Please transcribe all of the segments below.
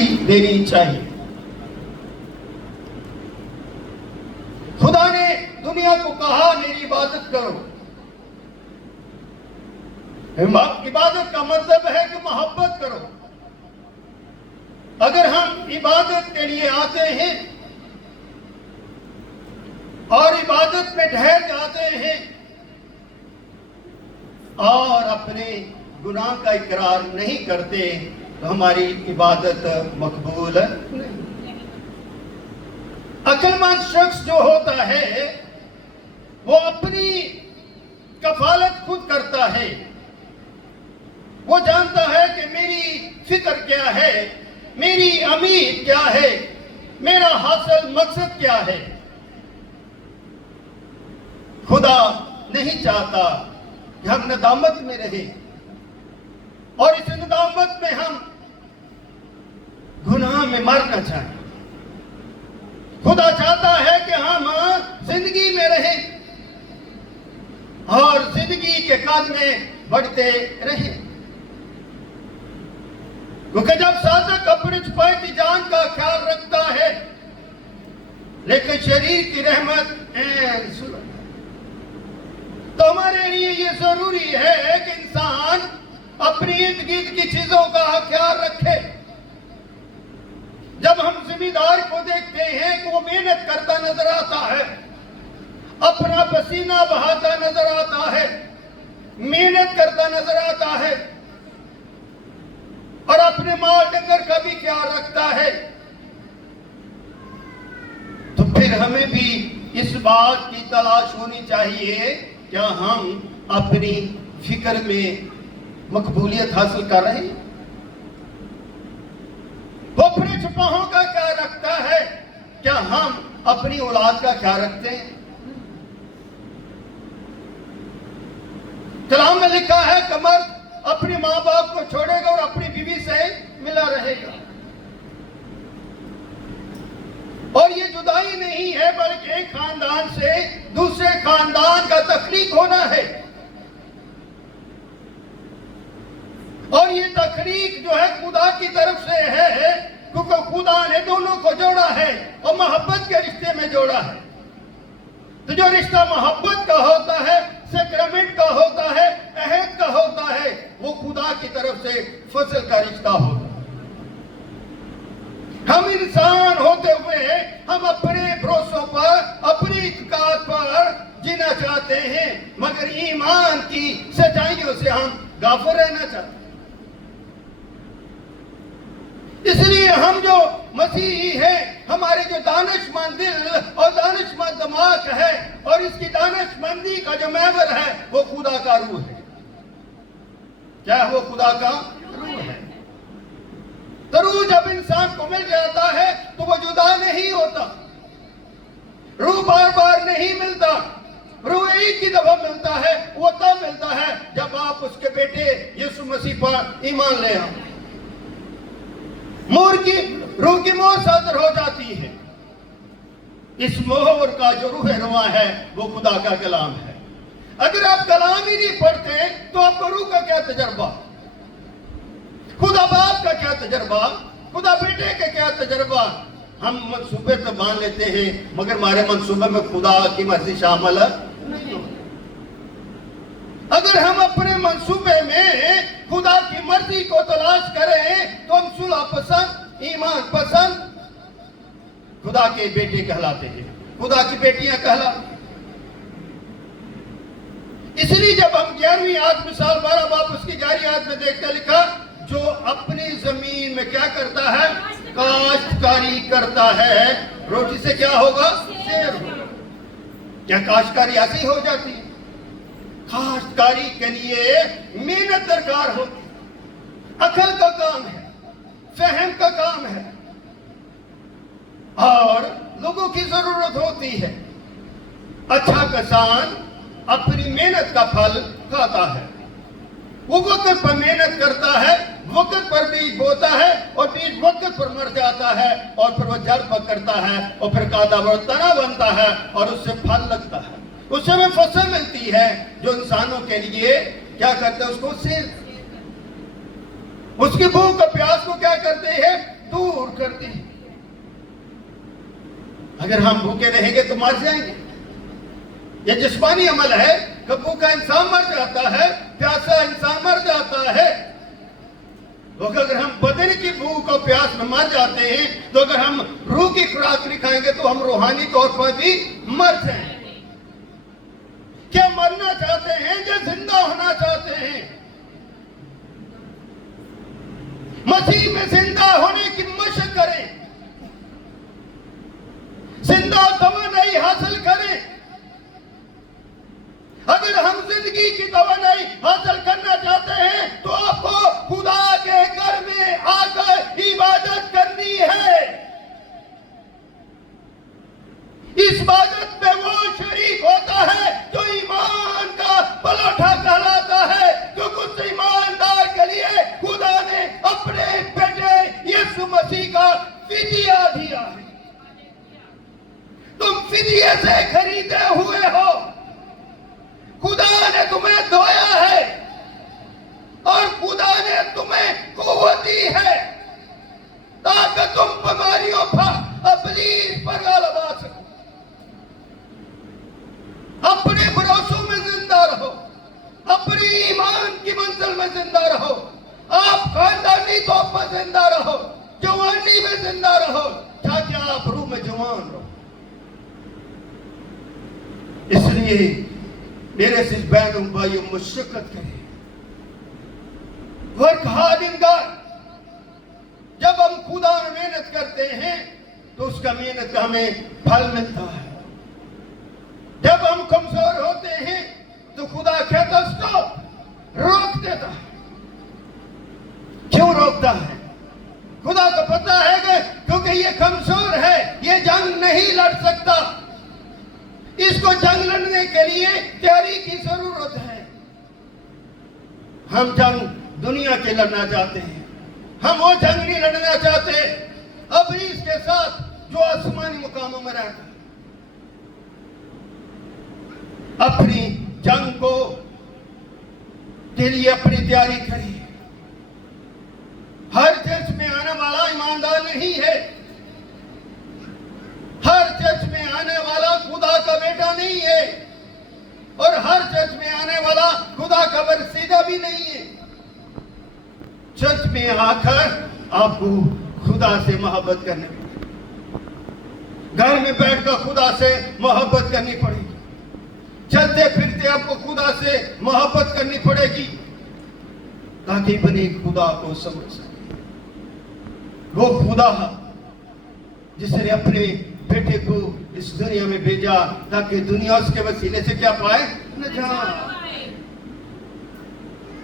ترجیح دینی چاہیے۔ خدا نے دنیا کو کہا میری عبادت کرو۔ عبادت کا مطلب ہے کہ محبت کرو۔ اگر ہم عبادت کے لیے آتے ہیں اور عبادت میں ٹھہر جاتے ہیں اور اپنے گناہ کا اقرار نہیں کرتے تو ہماری عبادت مقبول نہیں۔ عقل مند شخص جو ہوتا ہے وہ اپنی کفالت خود کرتا ہے۔ وہ جانتا ہے کہ میری فکر کیا ہے، میری امید کیا ہے، میرا حاصل مقصد کیا ہے۔ خدا نہیں چاہتا کہ ہم ندامت میں رہیں اور اس ندامت میں ہم گناہ میں مرنا چاہیں۔ خدا چاہتا ہے کہ ہم زندگی میں رہیں اور زندگی کے قد میں بڑھتے رہیں، کیونکہ جب صادق اپنے چھپائی کی جان کا خیال رکھتا ہے لیکن شریر کی رحمت عین صورت ہے، تو ہمارے لیے یہ ضروری ہے کہ انسان اپنی ارد گرد کی چیزوں کا خیال رکھے۔ جب ہم ذمہ دار کو دیکھتے ہیں کہ وہ محنت کرتا نظر آتا ہے، اپنا پسینہ بہاتا نظر آتا ہے، محنت کرتا نظر آتا ہے اور اپنے مال ڈنگر کا بھی خیال رکھتا ہے، تو پھر ہمیں بھی اس بات کی تلاش ہونی چاہیے کیا ہم اپنی فکر میں مقبولیت حاصل کر رہے ہیں؟ وہ اپنے چھپاہوں کا خیال رکھتا ہے، کیا ہم اپنی اولاد کا خیال رکھتے ہیں؟ کلام میں لکھا ہے کہ مرد اپنے ماں باپ کو چھوڑے گا اور اپنی بیوی سے ملا رہے گا، اور یہ جدائی نہیں ہے بلکہ ایک خاندان سے دوسرے خاندان کا تخلیق ہونا ہے، اور یہ تخلیق جو ہے خدا کی طرف سے ہے، کیونکہ خدا نے دونوں کو جوڑا ہے اور محبت کے رشتے میں جوڑا ہے۔ تو جو رشتہ محبت کا ہوتا ہے، سیکرمنٹ کا ہوتا ہے، عہد کا ہوتا ہے، وہ خدا کی طرف سے فضل کا رشتہ ہوتا ہے۔ ہم انسان ہوتے ہوئے ہم اپنے بھروسوں پر، اپنی اعتقاد پر جینا چاہتے ہیں، مگر ایمان کی سچائیوں سے ہم غافل رہنا چاہتے ہیں۔ اس لیے ہم جو مسیحی ہیں، ہمارے جو دانش مند دل اور دانش مند دماغ ہے اور اس کی دانش مندی کا جو محور ہے وہ خدا کا روح ہے۔ کیا وہ خدا کا روح ہے؟ تو روح جب انسان کو مل جاتا ہے تو وہ جدا نہیں ہوتا، روح بار بار نہیں ملتا، روح ایک ہی دفعہ ملتا ہے، وہ تب ملتا ہے جب آپ اس کے بیٹے یسوع مسیح پر ایمان لے آؤ، روح کی مہر صادر ہو جاتی ہے۔ اس مہر کا جو روح رواں ہے وہ خدا کا کلام ہے۔ اگر آپ کلام ہی نہیں پڑھتے تو آپ کو روح کا کیا تجربہ، خدا باپ کا کیا تجربہ، خدا بیٹے کا کیا تجربہ؟ ہم منصوبے تو مان لیتے ہیں مگر ہمارے منصوبے میں خدا کی مرضی شامل نہیں ہوتی۔ اگر ہم اپنے منصوبے میں خدا کی مرضی کو تلاش کریں تو ہم صلح پسند، ایمان پسند خدا کے بیٹے کہلاتے ہیں، خدا کی بیٹیاں کہلاتے ہیں۔ اس لیے جب ہم 11ویں آیت مثال 12 باب اس کی 11ویں آیت میں دیکھتے لکھا جو اپنی زمین میں کیا کرتا ہے؟ کاشتکاری کرتا ہے، روٹی سے کیا ہوگا؟ شیر ہوگا۔ کیا کاشتکاری ایسی ہو جاتی ہے؟ کاشتکاری کے لیے محنت درکار ہوتی ہے، عقل کا کام ہے، فہم کا کام ہے اور لوگوں کی ضرورت ہوتی ہے۔ اچھا کسان اپنی محنت کا پھل کھاتا ہے، وہ وقت پر محنت کرتا ہے، وقت پر بیج بوتا ہے اور بیج وقت پر مر جاتا ہے اور پھر وہ جڑ پکڑتا ہے اور پھر کادا وہ تنا بنتا ہے اور اس سے پھل لگتا ہے، اس سے ہمیں فصل ملتی ہے جو انسانوں کے لیے کیا کرتے ہیں؟ اس کو صرف اس کی بھوک اور پیاس کو کیا کرتے ہیں؟ دور کرتے ہیں. اگر ہم بھوکے رہیں گے تو مر جائیں گے. یہ جسمانی عمل ہے کہ بھوکا انسان مر جاتا ہے, پیاسا انسان مر جاتا ہے. تو اگر ہم بدن کی بھوک اور پیاس میں مر جاتے ہیں تو اگر ہم روح کی خوراک نہیں کھائیں گے تو ہم روحانی طور پر بھی مر جائیں گے. کیا مرنا چاہتے ہیں یا زندہ ہونا چاہتے ہیں؟ مسیح میں زندہ ہونے کی مشق کریں, زندہ توانائی حاصل کریں. اگر ہم زندگی کی توانائی حاصل کرنا چاہتے ہیں تو آپ کو خدا کے گھر میں آ کر عبادت کرنی ہے. اس عبادت میں وہ شریک ہوتا ہے جو ایمان کا پلوٹا کہلاتا ہے, جو کچھ ایماندار کے لیے خدا نے اپنے بیٹے یسوع مسیح کا فدیہ دیا ہے. تم فدیے سے خریدے ہوئے ہو. خدا نے تمہیں دھویا ہے اور خدا نے تمہیں قوت دی ہے تاکہ تم بیماریوں پر ابلیس پر غلبہ سکو. اپنے بھروسوں میں زندہ رہو, اپنی ایمان کی منزل میں زندہ رہو. آپ خاندانی طور پر زندہ رہو, جوانی میں زندہ رہو تاکہ آپ روح میں جوان رہو. اس لیے میرے سے بہنوں بھائیوں مشقت کریں. Work hard in God. جب ہم خدا میں محنت کرتے ہیں تو اس کا محنت کا ہمیں پھل ملتا ہے. جب ہم کمزور ہوتے ہیں تو خدا کہتا اسٹاپ, روک دیتا ہے. کیوں روکتا ہے؟ خدا کو پتا ہے کہ کیونکہ یہ کمزور ہے, یہ جنگ نہیں لڑ سکتا. اس کو جنگ لڑنے کے لیے تیاری کی ضرورت ہے. ہم جنگ دنیا کے لڑنا چاہتے ہیں, ہم وہ جنگ نہیں لڑنا چاہتے ابلیس کے ساتھ جو آسمانی مقاموں میں رہتا ہے. اپنی جنگ کو کے لیے اپنی تیاری کریے. ہر چرچ میں آنے والا ایماندار نہیں ہے. ہر چرچ میں آنے والا خدا کا بیٹا نہیں ہے, اور ہر چرچ میں آنے والا خدا کا برسیدہ بھی نہیں ہے. چرچ میں آ کر آپ کو خدا سے محبت کرنی پڑے گی. گھر میں بیٹھ کر خدا سے محبت کرنی پڑے گی. چلتے پھرتے آپ کو خدا سے محبت کرنی پڑے گی تاکہ بنی خدا کو سمجھ سکے. وہ خدا جس نے اپنے بیٹے کو اس دنیا میں بھیجا تاکہ دنیا اس کے وسیلے سے کیا پائے؟ نجات.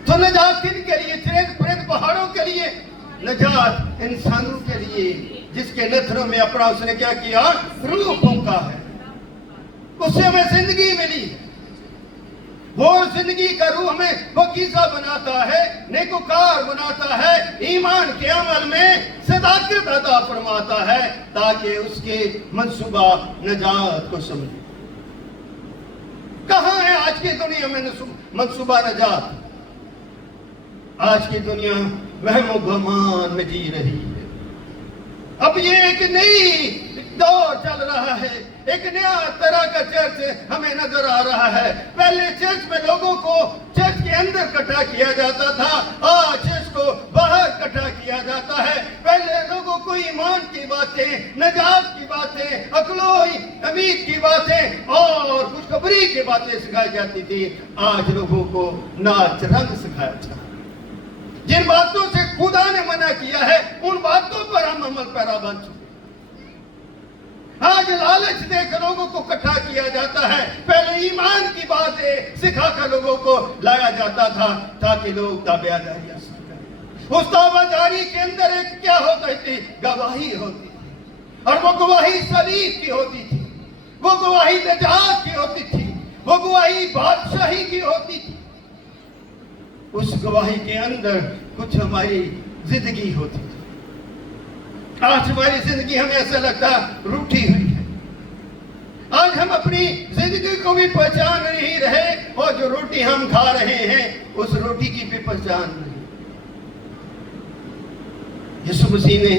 تو نجات کن کے لیے؟ چرند پرند پہاڑوں کے لیے نجات, انسانوں کے لیے جس کے نتھروں میں اپنا اس نے کیا کیا؟ روح پھونکا ہے. اس سے ہمیں زندگی ملی. وہ زندگی کا روح ہمیں پاکیزہ بناتا ہے, نیکوکار بناتا ہے, ایمان کے عمل میں صداقت عطا فرماتا ہے تاکہ اس کے منصوبہ نجات کو سمجھے. کہاں ہے آج کی دنیا میں منصوبہ نجات؟ آج کی دنیا وہم و گمان میں جی رہی ہے. اب یہ ایک نئی دور چل رہا ہے, ایک نیا طرح کا چرچ ہمیں نظر آ رہا ہے. پہلے چرچ میں لوگوں کو چرچ کے اندر کٹھا کیا جاتا تھا, آج چرچ کو باہر کٹھا کیا جاتا ہے. پہلے لوگوں کو ایمان کی باتیں, نجات کی باتیں, عقل و امید کی باتیں اور خوشخبری کی باتیں سکھائی جاتی تھی. آج لوگوں کو ناچ رنگ سکھایا جاتا ہے. جن باتوں سے خدا نے منع کیا ہے ان باتوں پر ہم عمل پیرا بن چکے. آج لالچ دے کر لوگوں کو اکٹھا کیا جاتا ہے. پہلے ایمان کی باتیں سکھا کر لوگوں کو لایا جاتا تھا تاکہ لوگ تابعداری حاصل کریں. اس تابعداری کے اندر ایک کیا ہوتا تھی؟ گواہی ہوتی تھی, اور وہ گواہی صلیب کی ہوتی تھی, وہ گواہی نجات کی ہوتی تھی, وہ گواہی بادشاہی کی ہوتی تھی. اس گواہی کے اندر کچھ ہماری زندگی ہوتی تھی. آج ہماری زندگی ہمیں ایسا لگتا روٹھی ہوئی ہے. آج ہم اپنی زندگی کو بھی پہچان نہیں رہے, اور جو روٹی ہم کھا رہے ہیں اس روٹی کی بھی پہچان نہیں. یسوع مسیح نے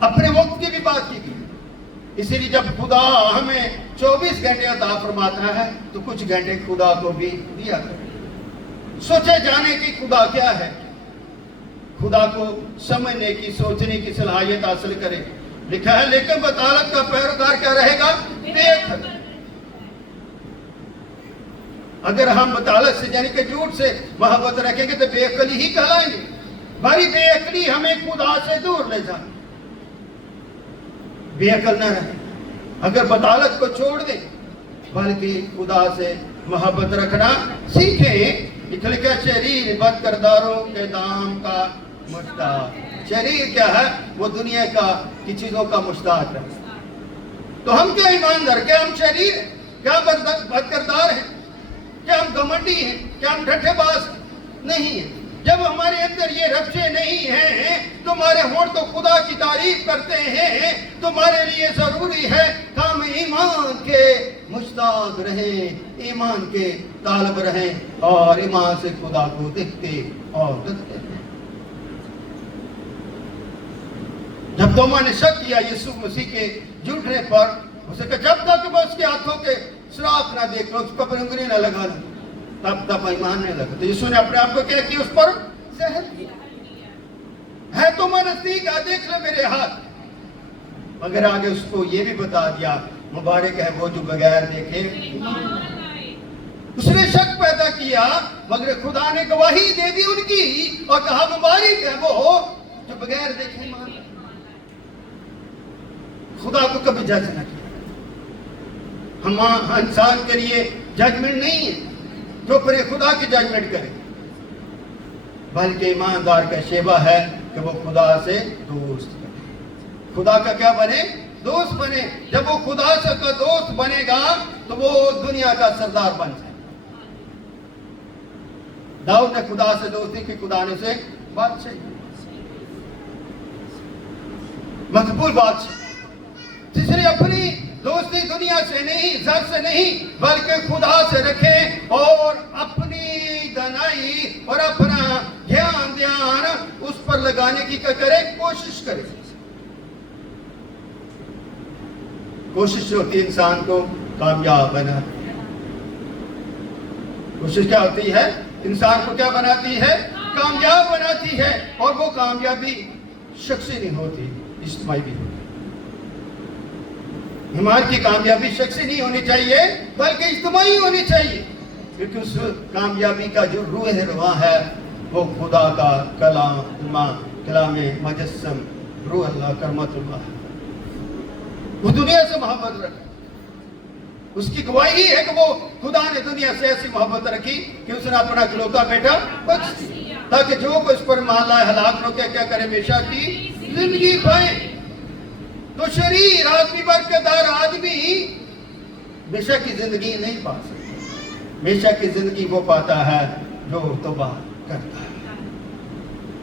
اپنے وقت کی بھی بات کی گئی. اسی لیے جب خدا ہمیں 24 گھنٹے عطا فرماتا ہے تو کچھ گھنٹے خدا کو بھی دیا کرے. سوچے جانے کی خدا کیا ہے، خدا کو سمجھنے کی، سوچنے کی صلاحیت حاصل کرے. لکھا ہے لیکن بطالت کا پیروکار کیا رہے گا؟ بے عقل. اگر ہم بطالت سے یعنی کہ جھوٹ سے محبت رکھیں گے تو بے عقلی ہی کہلائیں گے. بھاری بے عقلی ہمیں خدا سے دور لے جائے. بے عقل نہ رہے، اگر بطالت کو چھوڑ دیں بلکہ خدا سے محبت رکھنا سیکھیں. لکھا شریر بد کرداروں کے دام کا مشتاق. شریر کیا ہے؟ وہ دنیا کی چیزوں کا مشتاق ہے. تو ہم کیا ایماندار، کیا ہم شریر ہیں؟ کیا بد کردار ہیں؟ کیا ہم گھمنڈی ہیں؟ کیا ہم ڈھٹے باز نہیں ہیں؟ جب ہمارے اندر یہ رفشے نہیں ہیں، تمہارے ہونٹ تو خدا کی تعریف کرتے ہیں، تمہارے لیے ضروری ہے کہ ہم ایمان کے مشتاق رہیں، ایمان کے طالب رہیں اور ایمان سے خدا کو دیکھتے اور ڈرتے ہیں. جب توما نے شک کیا یسوع مسیح کے جھوٹنے پر، اسے کہا جب تک میں اس کے ہاتھوں کے سراخ نہ دیکھ لوں، اس پر انگلی نہ لگا لوں، تب ایمان نہیں لگا. تو یسوع نے اپنے آپ کو کیا کیا؟ اس پر زہر دیا. ہے تو میں نزدیک آ، دیکھ لے میرے ہاتھ. مگر آگے اس کو یہ بھی بتا دیا مبارک ہے وہ جو بغیر دیکھے. اس نے شک پیدا کیا مگر خدا نے گواہی دے دی ان کی اور کہا مبارک ہے وہ جو بغیر دیکھے ایمان. خدا کو کبھی جج نہ کیا. ہم انسان کے لیے ججمنٹ نہیں ہے جو پر خدا کی ججمنٹ کرے، بلکہ ایماندار کا شیبہ ہے کہ وہ خدا سے دوست بنے. خدا کا کیا بنے؟ دوست بنے. جب وہ خدا سے کا دوست بنے گا تو وہ دنیا کا سردار بن جائے. داؤد نے خدا سے دوستی کی، خدا نے اسے بادشاہی، مقبول بادشاہ. جس نے اپنی دوستی دنیا سے نہیں، زر سے نہیں، بلکہ خدا سے رکھے اور اپنی دانائی اور اپنا دھیان اس پر لگانے کی کرے، کوشش کرے. کوشش ہوتی ہے انسان کو کامیاب بناتی ہے. کوشش کیا ہوتی ہے؟ انسان کو کیا بناتی ہے؟ کامیاب بناتی ہے. اور وہ کامیابی شخصی نہیں ہوتی، اجتماعی بھی ہوتی. ایمان کی کامیابی شخصی نہیں ہونی چاہیے بلکہ اجتماعی ہونی چاہیے، کیونکہ اس کامیابی کا جو روح رواں ہے وہ خدا کا کلام مجسم روح اللہ کرمت اللہ ہے. وہ دنیا سے محبت رکھے. اس کی گواہی ہے کہ وہ خدا نے دنیا سے ایسی محبت رکھی کہ اس نے اپنا اکلوتا بیٹا بخش دیا تاکہ جو کو اس پر مان لائے ہلاک نہ ہو، کیا کرے؟ ہمیشہ کی زندگی پائے. تو شریر آدمی، برکتدار آدمی ہمیشہ کی زندگی نہیں پا سکتا. ہمیشہ کی زندگی وہ پاتا ہے جو توبہ کرتا ہے.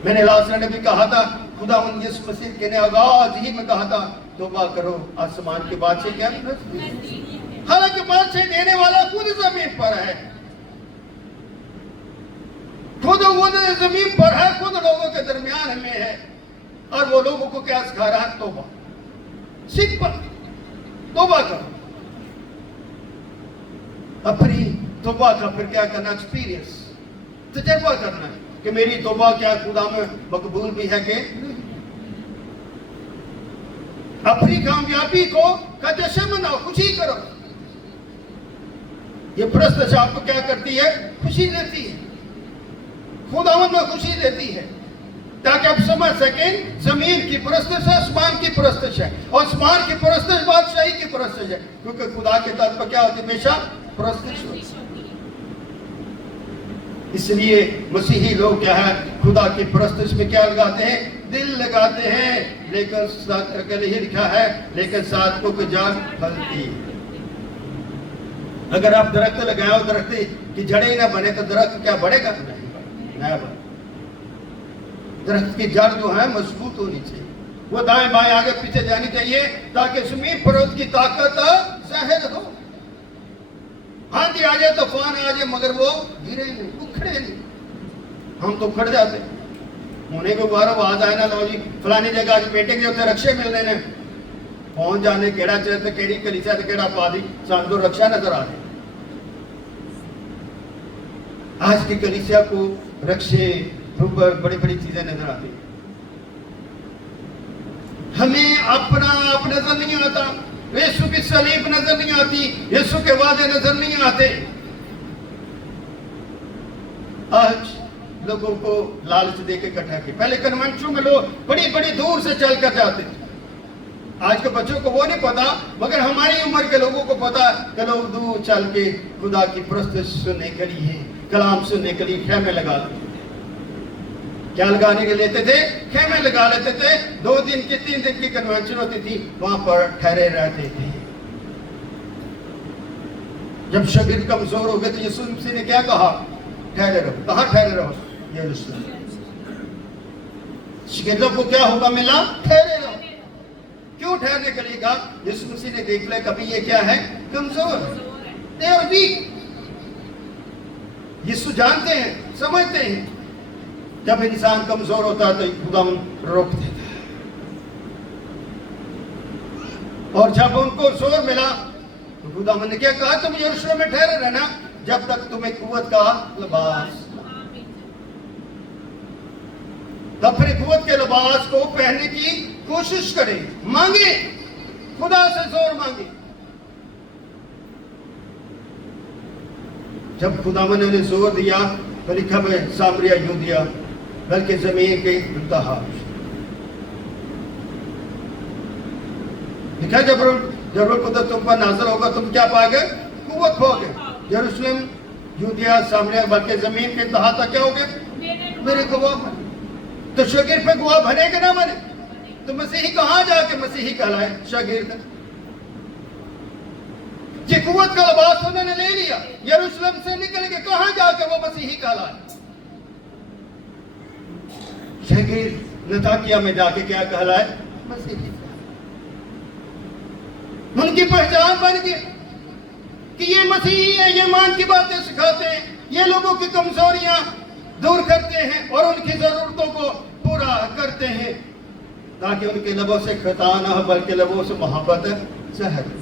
میں نے لاسرا نے بھی کہا تھا، خدا ان یسوع مسیح کے نے آغاز ہی میں کہا تھا توبہ کرو، آسمان کے بادشاہ کیا نزدیک. حالانکہ بادشاہ دینے والا خود زمین پر ہے، خود وہ زمین پر ہے، خود لوگوں کے درمیان میں ہے. اور وہ لوگوں کو کیا سکھا رہا ہے؟ توبہ. سیکھ پر توبہ کرو. اپنی توبہ کا پھر کیا کرنا؟ ایکسپیرینس، تجربہ کرنا ہے کہ میری توبہ کیا خدا میں مقبول بھی ہے کہ اپنی کامیابی کو کا جشن مناؤ، خوشی کرو. یہ پرستش آپ کو کیا کرتی ہے؟ خوشی دیتی ہے. خداوند میں خوشی دیتی ہے تاکہ آپ سمجھ سکیں زمین کی پرستش ہے، آسمان کی پرستش ہے. اور آسمان کی پرستش بادشاہی کی پرستش ہے، کیونکہ خدا کے طرف پر کیا ہوتی ہے؟ ہمیشہ پرستش ہوتی ہے. اس لیے مسیحی لوگ کیا ہے؟ خدا کی پرستش میں کیا لگاتے ہیں؟ دل لگاتے ہیں. لیکن ساتھ یہ لکھا ہے لیکن ساتھ کو جان پھلتی. اگر آپ درخت لگائیں اور درخت کی جڑیں نہ بنے تو درخت کیا بڑھے گا؟ نہیں بڑھے. درخت کی جڑ جو ہے مضبوط ہونی چاہیے، وہ دائیں بائیں آگے پیچھے جانی چاہیے تاکہ زمین پر اس کی طاقت ظاہر ہو. آندھی آ جائے، طوفان آ جائے، مگر وہ گرے نہیں، اکھڑے نہیں. ہم تو اکھڑ جاتے ہیں. ہونے کو بار آواز آئے نا لو جی فلانی جگہ اج میٹنگ اتنے رکشے ملنے نے پہنچ جانے کہڑا چرچ کہڑی کلیسا کہڑا پادی سان کو رکشا نظر آ رہے. آج کی کلیسا کو رکشے بڑی بڑی چیزیں نظر آتی. ہمیں اپنا آپ نظر نہیں آتا, یسوع کی صلیب نظر نہیں آتی, یسوع کے وعدے نظر نہیں آتے. آج لوگوں کو لالچ دے کے اکٹھا کیا. پہلے کنونشن میں لوگ بڑی بڑی دور سے چل کر جاتے تھے. آج کے بچوں کو وہ نہیں پتا, مگر ہماری عمر کے لوگوں کو پتا کہ لوگ دور چل کے خدا کی پرستش سننے کے لیے, کلام سننے کے لیے خیمے لگا لیتے تھے. کیا لگانے کے لیتے تھے؟ خیمے لگا لیتے تھے. 2 دن کی 3 دن کی کنونشن ہوتی تھی, وہاں پر ٹھہرے رہتے تھے. جب شاگرد کمزور ہو گئے تو یسوع مسیح نے کیا کہا؟ ٹھہرے رہو. کہاں ٹھہرے رہو؟ یروشلم. شاگردوں کو کیا حکم ملا؟ ٹھہرے رہو. کیوں ٹھہرنے کے لیے کہا؟ یسوع مسیح نے دیکھ لیا کبھی یہ کیا ہے؟ کمزور. They are weak. یسوع جانتے ہیں, سمجھتے ہیں جب انسان کمزور ہوتا ہے تو خدا روک دیتا ہے. اور جب ان کو زور ملا تو خدا نے کیا کہا؟ تم یروشلم میں ٹھہرے رہنا جب تک تمہیں قوت کا لباس. تب پھر قوت کے لباس کو پہننے کی کوشش کریں, مانگے, خدا سے زور مانگے. جب خدا نے انہیں زور دیا تو لکھا میں سامریہ یہودیہ بلکہ زمین کے انتہا. لکھا جب قدرت تم پر نازل ہوگا تم کیا پائے گے؟ قوت پاؤ گے. یروشلم یہودیہ سامریہ بلکہ زمین کے انتہا تک کیا ہوگے؟ میرے گواہ بنے. تو شاگرد پہ گواہ بنے کہ نہ بنے؟ تو مسیحی کہاں جا کے مسیحی کہلائے؟ شاگرد. یہ قوت کا لباس انہوں نے لے لیا, یروشلم سے نکل کے کہاں جا کے وہ مسیحی کہلائے؟ شاگرد لتاکیہ میں جا کے کیا کہلائے؟ مسیحی. ان کی پہچان بن گئی کہ یہ مسیحی ہے, یہ ایمان کی باتیں سکھاتے ہیں, یہ لوگوں کی کمزوریاں دور کرتے ہیں اور ان کی ضرورتوں کو پورا کرتے ہیں, تاکہ ان کے لبوں سے خطا نہ ہو بلکہ لبوں سے محبت ظاہر.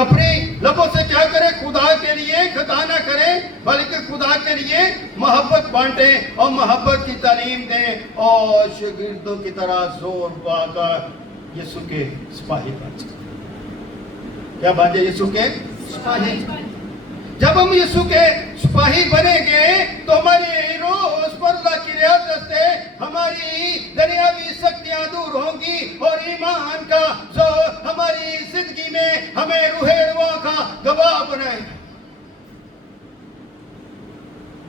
اپنی لبوں سے کیا کرے؟ خدا کے لیے خطا نہ کرے بلکہ خدا کے لیے محبت بانٹیں اور محبت کی تعلیم دیں اور شاگردوں کی طرح زور پا کر یسوع کے سپاہی بن جائیں. کیا بن جائے؟ یسوع کے سپاہی. جب ہم یسوع کے سپاہی بنیں گے تو ہماری روح اس پر اللہ کی رعایت سے ہماری دنیاوی سختیاں دور ہوں گی اور ایمان کا زور ہماری زندگی میں ہمیں روح رواں کا گواہ بنائے گا.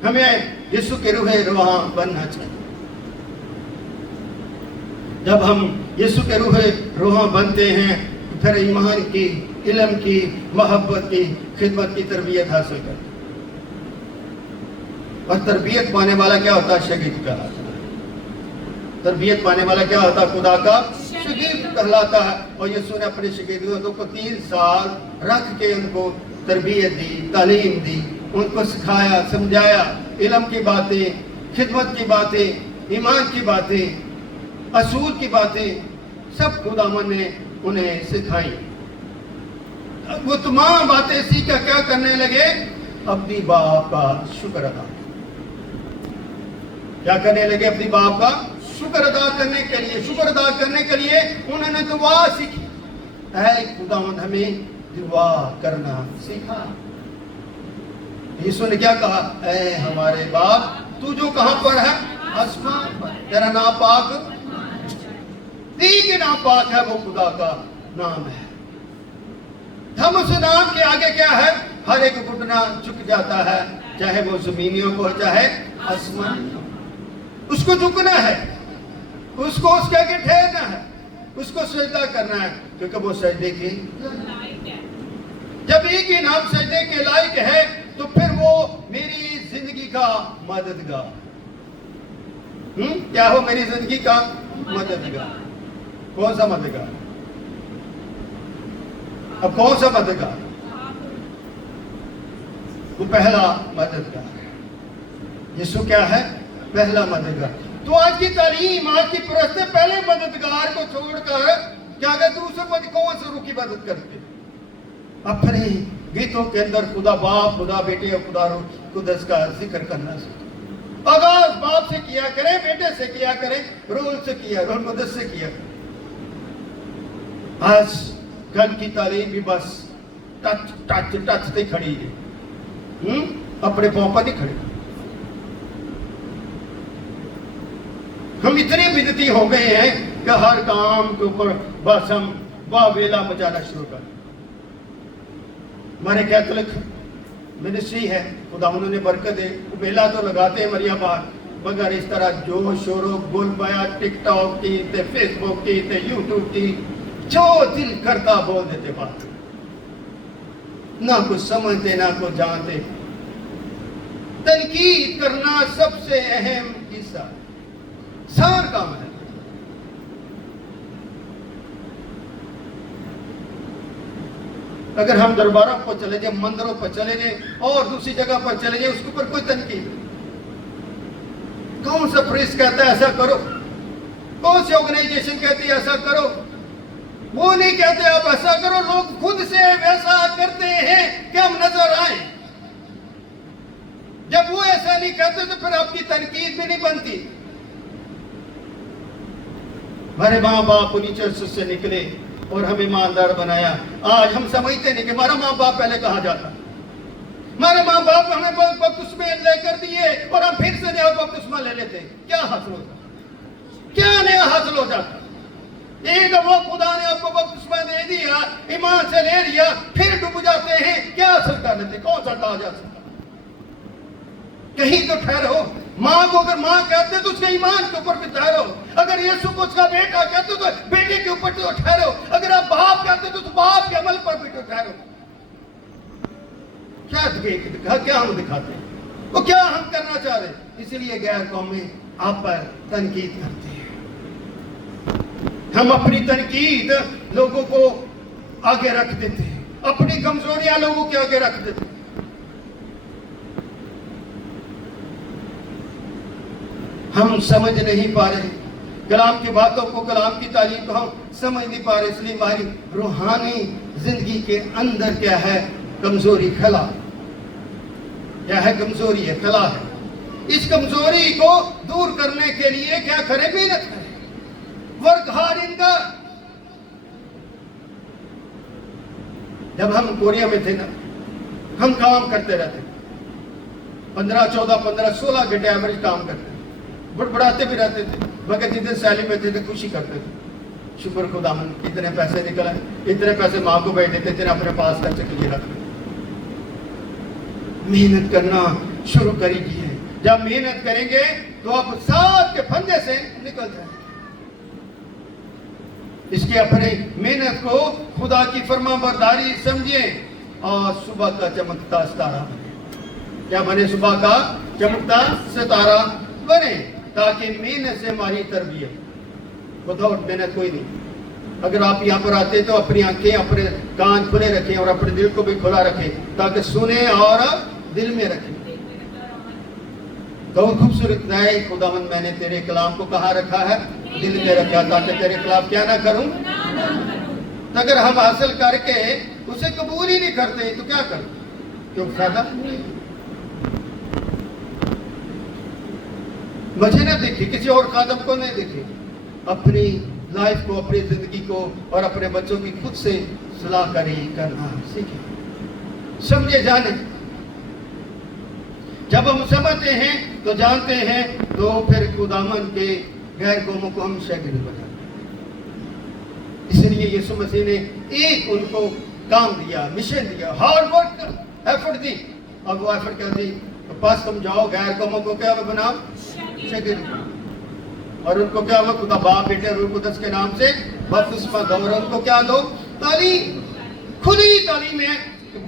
ہمیں یسوع کے روح رواں بننا چاہیے. جب ہم یسوع کے روح رواں بنتے ہیں پھر ایمان کی, علم کی, محبت کی, خدمت کی تربیت حاصل کرتے ہیں. اور تربیت پانے والا کیا ہوتا ہے؟ شاگرد کہلاتا ہے. تربیت پانے والا کیا ہوتا ہے؟ خدا کا شاگرد کہلاتا ہے. اور یسوع نے اپنے شاگردوں کو 3 سال رکھ کے ان کو تربیت دی, تعلیم دی, ان کو سکھایا, سمجھایا, علم کی باتیں, خدمت کی باتیں, ایمان کی باتیں, اصول کی باتیں سب خداوند نے انہیں سکھائی. وہ تمام باتیں سیکھ کر کیا کرنے لگے؟ اپنی باپ کا شکر ادا. کیا کرنے لگے؟ اپنی باپ کا شکر ادا کرنے کے لیے. شکر ادا کرنے کے لیے انہوں نے دعا سیکھی. اے خداوند ہمیں دعا کرنا سکھا. یسوع نے کیا کہا؟ اے ہمارے باپ تو جو کہاں پر ہے؟ آسمان پر. تیرا نام پاک, تیرا نام پاک ہے, وہ خدا کا نام ہے. ہم اس نام کے آگے کیا ہے؟ ہر ایک گھٹنا جھک جاتا ہے, چاہے وہ زمینیوں کو چاہے آسمان. اس کو جھکنا ہے, اس کو اس کے آگے ٹھہرنا ہے, اس کو سجدہ کرنا ہے, کیونکہ وہ سجدے کے لائق ہے. جب ایک ہی نام سجدے کے لائق ہے تو پھر وہ میری زندگی کا مددگار. کیا ہو؟ میری زندگی کا مددگار. کون سا مددگار؟ اب کون سا مددگار؟ وہ پہلا مددگار ہے. یسوع کیا ہے؟ پہلا مددگار. تو آج کی تعلیم، آج کی پرستیں پہلے مددگار کو چھوڑ کر کیا کہ دوسرے پر کون سے روح کی مدد کرتے؟ اپنے گیتوں کے اندر خدا باپ، خدا بیٹے اور خدا روح قدس کا ذکر کرنا سیکھیں۔ آغاز باپ سے کیا کریں، بیٹے سے کیا کریں، روح سے کیا، روح قدس سے کیا کریں۔ آج کل کی تعلیم بھی بس ٹچ تے کھڑی ہے، اپنے پاؤں پر نہیں کھڑی۔ ہم اتنے بدعتی ہو گئے ہیں کہ ہر کام کے اوپر بس ہم واویلا مچانا شروع کر۔ ہمارے کیتھولک منسٹری ہے، خدا انہوں نے برکت دے، میلہ تو لگاتے ہیں مریم بار، مگر اس طرح جو شورو گل بایا ٹک ٹاک کی تے فیس بک کی تے یوٹیوب کی، جو دل کرتا بول دیتے بات، نہ کچھ سمجھتے نہ کچھ جانتے۔ تنقید کرنا سب سے اہم حصہ سار کام ہے۔ اگر ہم درباروں پر چلے جائیں، مندروں پر چلے جائیں اور دوسری جگہ پر چلے جائیں، اس کے اوپر کوئی تنقید نہیں۔ کون سا پریس کہتا ہے ایسا کرو، کون سی آرگنائزیشن کہتی ہے ایسا کرو، وہ نہیں کہتے آپ ایسا کرو، لوگ خود سے ویسا کرتے ہیں کہ ہم نظر آئیں۔ جب وہ ایسا نہیں کہتے تو پھر آپ کی تنقید بھی نہیں بنتی۔ ہمارے ماں باپ انہی چرچ سے نکلے اور ہمیں ایماندار بنایا۔ آج ہم سمجھتے نہیں کہ ہمارا ماں باپ پہلے کہا جاتا، ہمارے ماں باپ ہمیں بپتسمہ لے کر دیے اور ہم پھر سے نیا بپتسمہ لے لیتے۔ کیا حاصل ہوتا؟ کیا نیا حاصل ہو جاتا؟ ایک دفعہ خدا نے آپ کو بپتسمہ دے دیا، ایمان سے لے لیا، پھر ڈوب جاتے ہیں، کیا حاصل کر لیتے؟ کون سا کہا جا سکتا؟ کہیں تو ٹھہرو۔ ماں کو اگر ماں کہتے تو اس کے ایمان کے اوپر بھی ٹھہرو، اگر یسوع کو اس کا بیٹا کہتے تو بیٹے کے اوپر تو ٹھہرو، اگر آپ باپ کہتے تو باپ کے عمل پر بھی تو ٹھہرو۔ کیا ہم دکھاتے ہیں، وہ کیا ہم کرنا چاہ رہے ہیں؟ اسی لیے غیر قومی آپ پر تنقید کرتے ہیں۔ ہم اپنی تنقید لوگوں کو آگے رکھ دیتے ہیں، اپنی کمزوریاں لوگوں کے آگے رکھ دیتے ہیں۔ ہم سمجھ نہیں پا رہے کلام کی باتوں کو، کلام کی تعلیم کو ہم سمجھ نہیں پا رہے، اس لیے ہماری روحانی زندگی کے اندر کیا ہے؟ کمزوری، خلا کیا ہے؟ کمزوری ہے، خلا ہے۔ اس کمزوری کو دور کرنے کے لیے کیا کریں؟ محنت کریں، ورک ہارڈ ان کا۔ جب ہم کوریا میں تھے نا، ہم کام کرتے رہتے 15 14 15 16 گھنٹے ایوریج کام کرتے، بڑھاتے بھی رہتے تھے، مگر جتنے سیلی میں تھے خوشی کرتے تھے، شکر خداوند اتنے پیسے نکل آئے، اتنے پیسے ماں کو بھیج دیتے تھے، اپنے پاس خرچ کے لیے رکھتے۔ محنت کرنا شروع کریے، جب محنت کریں گے تو آپ ساتھ کے پھندے سے نکل جائیں۔ اس کے اپنے محنت کو خدا کی فرما برداری سمجھیں اور صبح کا چمکتا ستارہ بنے۔ کیا بنے؟ صبح کا چمکتا ستارہ بنے، تاکہ محنت سے ہماری تربیت، وداؤٹ محنت کوئی نہیں۔ اگر آپ یہاں پر آتے تو اپنی آنکھیں، اپنے کان کھلے رکھیں اور اپنے دل کو بھی کھلا رکھیں تاکہ سنیں اور دل میں رکھیں۔ بہت خوبصورت ہے، خداوند میں نے تیرے کلام کو کہاں رکھا ہے؟ دل میں رکھا، تاکہ تیرے خلاف کیا نہ کروں۔ اگر ہم حاصل کر کے اسے قبول ہی نہیں کرتے تو کیا کریں؟ کیوں فائدہ نہیں۔ مجھے نہ دیکھیں، کسی اور خادم کو نہیں دیکھیں، اپنی لائف کو، اپنی زندگی کو اور اپنے بچوں کی خود سے صلاح کرنا سیکھیں، سمجھے جانے۔ جب ہم سمجھتے ہیں تو جانتے ہیں تو پھر خداوند کے غیر قوموں کو ہم شاگرد بناتے ہیں۔ اس لیے یسوع مسیح نے ایک ان کو کام دیا، مشن دیا، ہارڈ ورک، ایفرٹ دی، اور وہ ایفرٹ کیا دی؟ پاس تم جاؤ غیر قوموں کو کیا بناؤ؟ شاگرد۔ اور ان کو کیا ہوا؟ خدا باپ بیٹے روح قدس کے نام سے بپتسمہ دو، اور ان کو کیا دو؟ تعلیم، کھلی تعلیم ہے۔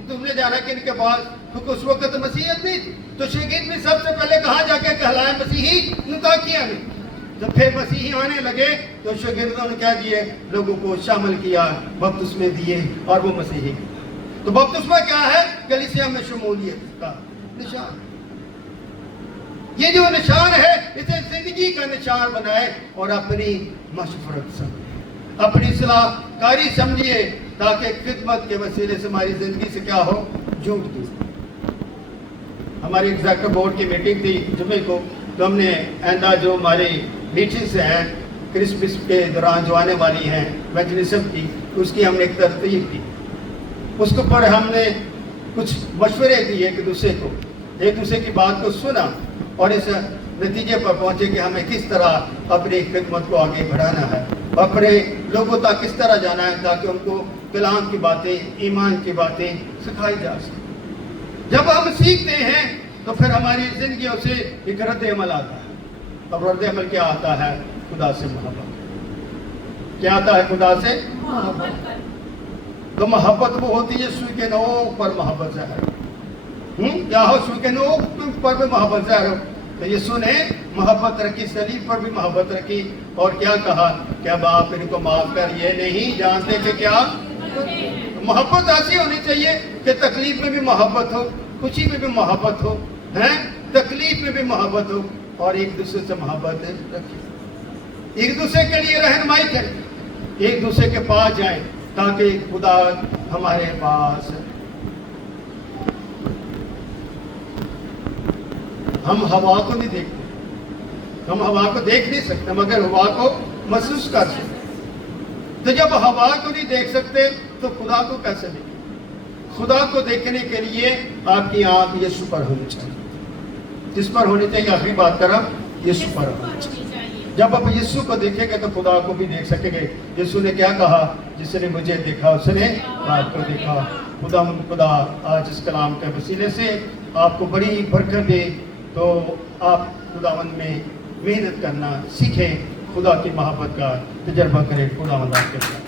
تم نے جانا کہ ان کے بعد کیونکہ اس وقت مسیحیت نہیں تھی، تو شاگرد بھی سب سے پہلے کہاں جا کے کہلائے؟ مسیحی نطاکیہ میں۔ جب پھر مسیحی آنے لگے تو شاگردوں نے کیا دیے؟ لوگوں کو شامل کیا، بپتسمے دیے، اور وہ مسیحی۔ تو بپتسمہ کیا ہے؟ کلیسیا میں شمولیت کا نشان۔ یہ جو نشان ہے اسے زندگی کا نشان بنائے اور اپنی مشورت سمجھے، اپنی صلاح کاری سمجھیے، تاکہ خدمت کے وسیلے سے ہماری زندگی سے کیا ہو، جھوٹ دور۔ ہماری ایگزیکٹو بورڈ کی میٹنگ تھی جمعے کو، تو ہم نے آئندہ جو ہماری میٹنگز ہیں کرسمس کے دوران جو آنے والی ہیں ایونجلزم کی، اس کی ہم نے ایک ترتیب کی، اس کے اوپر ہم نے کچھ مشورے دیے ایک دوسرے کی بات کو سنا اور اس نتیجے پر پہنچے کہ ہمیں کس طرح اپنی خدمت کو آگے بڑھانا ہے، اپنے لوگوں تک کس طرح جانا ہے تاکہ ان کو کلام کی باتیں، ایمان کی باتیں سکھائی جا سکیں۔ جب ہم سیکھتے ہیں تو پھر ہماری زندگیوں سے ایک رد عمل آتا ہے، اور رد عمل کیا آتا ہے؟ خدا سے محبت۔ کیا آتا ہے؟ خدا سے محبت۔ تو محبت وہ ہوتی ہے سوئی کے نوک پر محبت ظاہر ہو، کیا ہو؟ سوئی کے نوک پر بھی محبت ظاہر ہو۔ تو یسوع نے محبت رکھی، صلیب پر بھی محبت رکھی، اور کیا کہا کہ اب آپ ان کو معاف کر، یہ نہیں جانتے کہ کیا۔ محبت ایسی ہونی چاہیے کہ تکلیف میں بھی محبت ہو، خوشی میں بھی محبت ہو، تکلیف میں بھی محبت ہو، اور ایک دوسرے سے محبت رکھیں، ایک دوسرے کے لیے رہنمائی کریں، ایک دوسرے کے پاس جائیں تاکہ خدا ہمارے پاس۔ ہم ہوا کو نہیں دیکھتے، ہم ہوا کو دیکھ نہیں سکتے مگر ہوا کو محسوس کر سکتے۔ تو جب ہوا کو نہیں دیکھ سکتے تو خدا کو کیسے دیکھیں؟ خدا کو دیکھنے کے لیے آپ کی آنکھ یسوع پر ہونی چاہیے۔ کس پر ہونی چاہیے؟ آخری بات کر رہا ہوں، یسوع پر ہونی چاہیے۔ جب آپ یسوع کو دیکھیں گے تو خدا کو بھی دیکھ سکیں گے۔ یسوع نے کیا کہا؟ جس نے مجھے دیکھا اس نے آپ کو دیکھا۔ خدا آج اس کلام کے وسیلے سے آپ کو بڑی برکت دے، تو آپ خداوند میں محنت کرنا سیکھیں، خدا کی محبت کا تجربہ کریں۔ خداوند آپ کے ساتھ۔